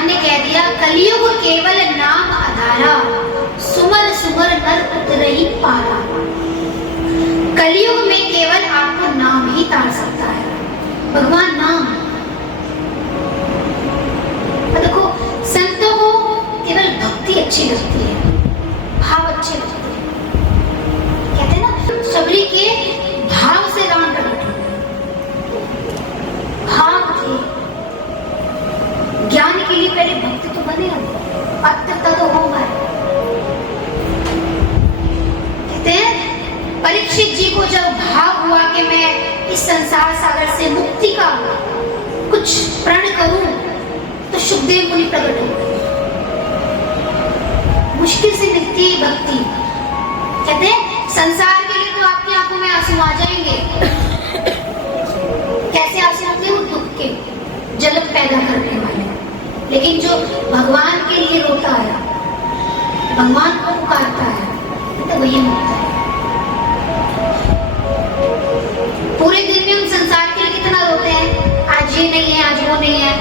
भगवान ने कह दिया कलयुग केवल नाम आधारा, सुमर सुमर नर उतरही पारा। कलयुग में केवल आपको नाम ही तार सकता है, भगवान नाम। देखो संतों को केवल भक्ति अच्छी लगती है, भाव अच्छे लगते हैं। कहते हैं ना सबरी के भाव से राम प्रकट हो, भाव थे। ज्ञान के लिए पहले भक्ति तो बनेगा, अत्यंता तो होगा। कहते हैं परीक्षित जी को जब भाव हुआ कि मैं इस संसार सागर से मुक्ति का कुछ प्रण करूं, तो सुखदेव मुनि प्रकट हो गए। मुश्किल से मिलती है भक्ति। कहते हैं संसार के लिए तो आपकी आंखों में आंसू आ जाएंगे। कैसे आंसू आते हैं? दुख के, जलन पैदा करने वाले। लेकिन जो भगवान के लिए रोता है, भगवान को पुकारता है, तो वही मिलता है। पूरे दिन में हम संसार के लिए कितना रोते हैं, आज ये नहीं है, आज वो नहीं है,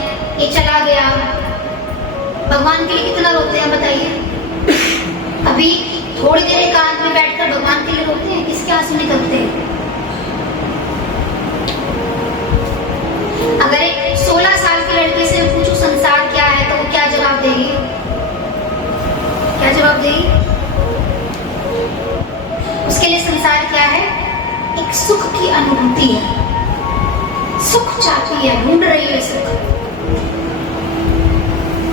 ये चला गया। भगवान के लिए कितना रोते हैं बताइए? अभी थोड़ी देर एकांत में बैठकर भगवान के लिए रोते हैं, किसके आंसू निकलते हैं? अगर एक 16 साल के लड़के से पूछो संसार क्या है, तो वो क्या जवाब देगी? क्या जवाब देगी? उसके लिए संसार क्या है? एक सुख की अनुभूति है, सुख चाहती है, ढूंढ रही है सुख।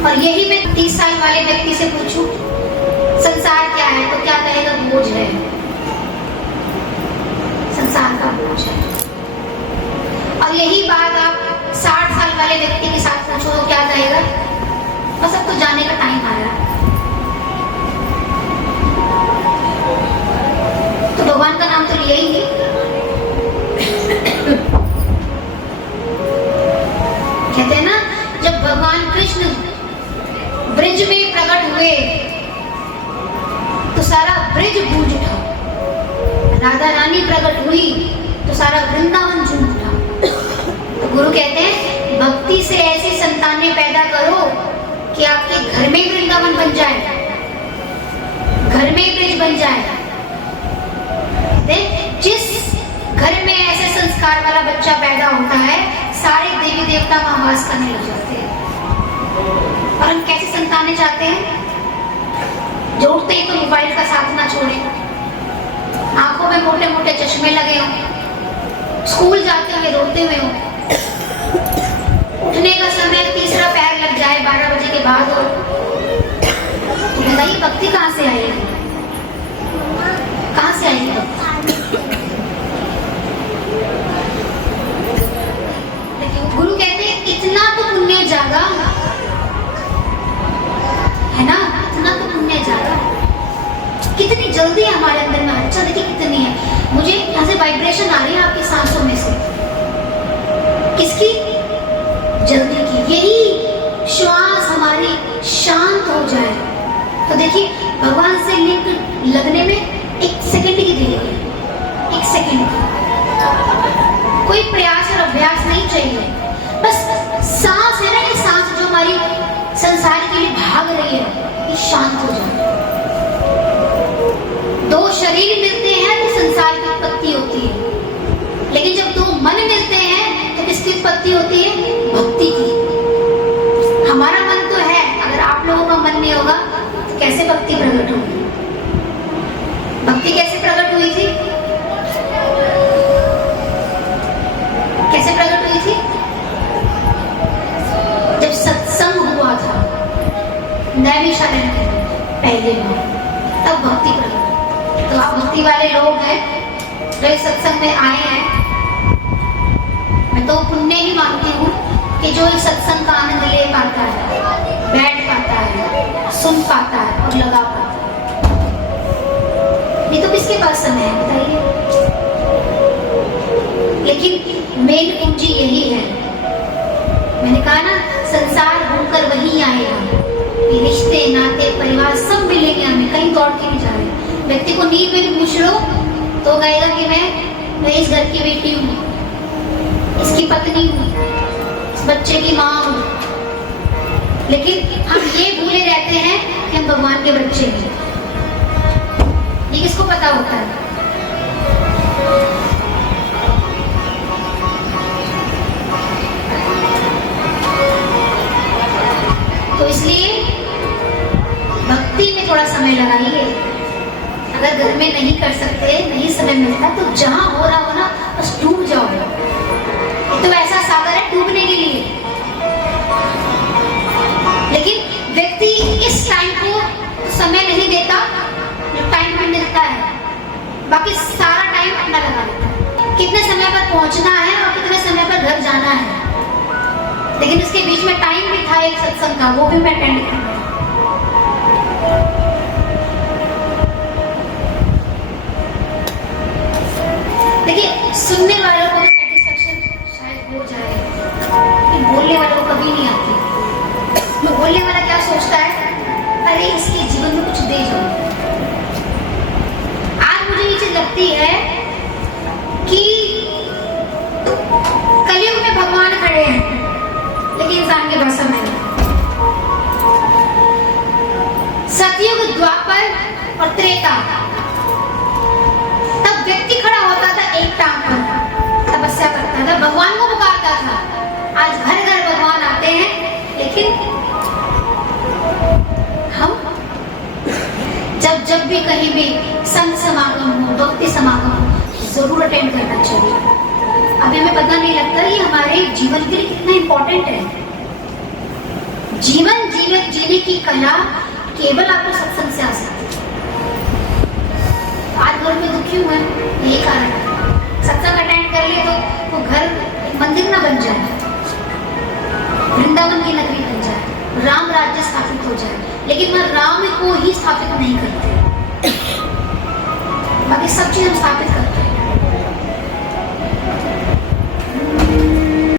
और यही मैं 30 साल वाले व्यक्ति से पूछूं संसार क्या है, तो क्या कहेगा? बोझ है, संसार का बोझ है। और यही बात आप 60 साल वाले व्यक्ति के साथ पूछो तो क्या कहेगा? बस अब तो जाने का टाइम आया। तो भगवान का नाम तो लिया ही नहीं। कहते हैं ना जब भगवान कृष्ण ब्रिज में प्रकट हुए तो सारा ब्रिज गूंज उठा। राधा रानी प्रकट हुई तो सारा वृंदावन झूम उठा। तो गुरु कहते हैं भक्ति से ऐसी संतानें पैदा करो कि आपके घर में वृंदावन बन जाए, घर में ब्रिज बन जाए। जिस घर में ऐसे संस्कार वाला बच्चा पैदा होता है, सारे देवी देवता वहां वास करने लग जाते हैं। और हम कैसी संतानें चाहते हैं? जो उठते ही तो मोबाइल का साथ ना छोड़े, आंखों में मोटे मोटे चश्मे लगे हों, स्कूल जाते हुए रोते हुए हों, उठने का समय तीसरा पैर लग जाए 12 बजे के बाद हो। तो बताइए भक्ति कहाँ से आएगी? कहाँ से आएगी भक्ति? गुरु कहते हैं इतना तो पुण्य जागा है ना, इतना तो पुण्य जागा। कितनी जल्दी हमारे अंदर में, अच्छा देखिए कितनी है। मुझे यहाँ से वाइब्रेशन आ रही है आपकी सांसों में से, किसकी? जल्दी की। यही श्वास हमारी शांत हो जाए तो देखिए भगवान से लिंक लगने में 1 सेकंड की देरी है, 1 सेकंड की। कोई प्रयास और अभ्यास नहीं चाहिए, बस सांस है ना, ये सांस जो हमारी संसार के लिए भाग रही है, ये शांत हो जाए। 2 शरीर मिलते हैं तो संसार की उत्पत्ति होती है, लेकिन जब 2 मन मिलते हैं तो किसकी उत्पत्ति होती है? भक्ति की। हमारा मन तो है, अगर आप लोगों का मन नहीं होगा तो कैसे भक्ति प्रकट होगी? भक्ति कैसे प्रकट हुई थी? कैसे प्रकट हुई थी? जब सत्संग हुआ था नैमिषारण्य में पहले बार, तब भक्ति प्रकट। तो आप भक्ति वाले लोग हैं जो इस सत्संग में आए हैं, मैं तो पुण्य ही मानती हूँ कि जो इस सत्संग का आनंद ले पाता है, बैठ पाता है, सुन पाता है और लगा पाता है। नहीं तो किसके पास समय है बताइए? लेकिन मेन पूंजी यही है। मैंने कहा ना संसार घूमकर वही आएगा, ये रिश्ते नाते परिवार सब मिलेंगे हमें, कहीं दौड़ के नहीं जा रहे। व्यक्ति को नींद में भी पूछ लो तो कहेगा कि मैं इस घर की बेटी हूँ, इसकी पत्नी हूँ, इस बच्चे की माँ हूँ। लेकिन हम ये भूले रहते हैं कि हम भगवान के बच्चे हैं। ये किसको पता होता है? तो इसलिए भक्ति में थोड़ा समय लगाइए। अगर घर में नहीं कर सकते, नहीं समय मिलता, तो जहां हो रहा हो ना, बस डूब जाओ। ये तो ऐसा सागर है डूबने के लिए। लेकिन व्यक्ति इस टाइम को समय नहीं देता जो टाइम में मिलता है, बाकी सारा टाइम अपना लगा देता है। कितने समय पर पहुंचना है और कितने समय पर घर जाना है। लेकिन उसके बीच में टाइम भी था एक सत्संग का, वो भी मैं अटेंड किया। देखिए, सुनने वालों को सेटिस्फेक्शन शायद हो जाए, लेकिन बोलने वालों को कभी नहीं आती। तो बोलने वाला क्या सोचता है, अरे इसके जीवन में कुछ दे जाओ। आज मुझे ये चीज लगती है कि कलयुग में भगवान खड़े हैं, लेकिन इंसान के पास समय नहीं। सतयुग, द्वापर और त्रेता, तब व्यक्ति खड़ा होता था एक टांग पर, तपस्या करता था, भगवान को पुकारता था। आज घर घर भगवान आते हैं, लेकिन हम जब भी कहीं भी संत समागम हो, भक्ति समागम हो, जरूर अटेंड करना चाहिए। अभी हमें पता नहीं लगता ये हमारे जीवन के लिए कितना इंपॉर्टेंट है। जीवन जीने की कला केवल आपको सत्संग से आ सकती है। आज घर में दुखी हुए, यही कारण है। सत्संग अटेंड कर ले तो घर एक मंदिर ना बन जाए, वृंदावन की नगरी बन जाए, राम राज्य स्थापित हो जाए, लेकिन वह राम को ही स्थापित नहीं करते। बाकी सब चीज हम स्थापित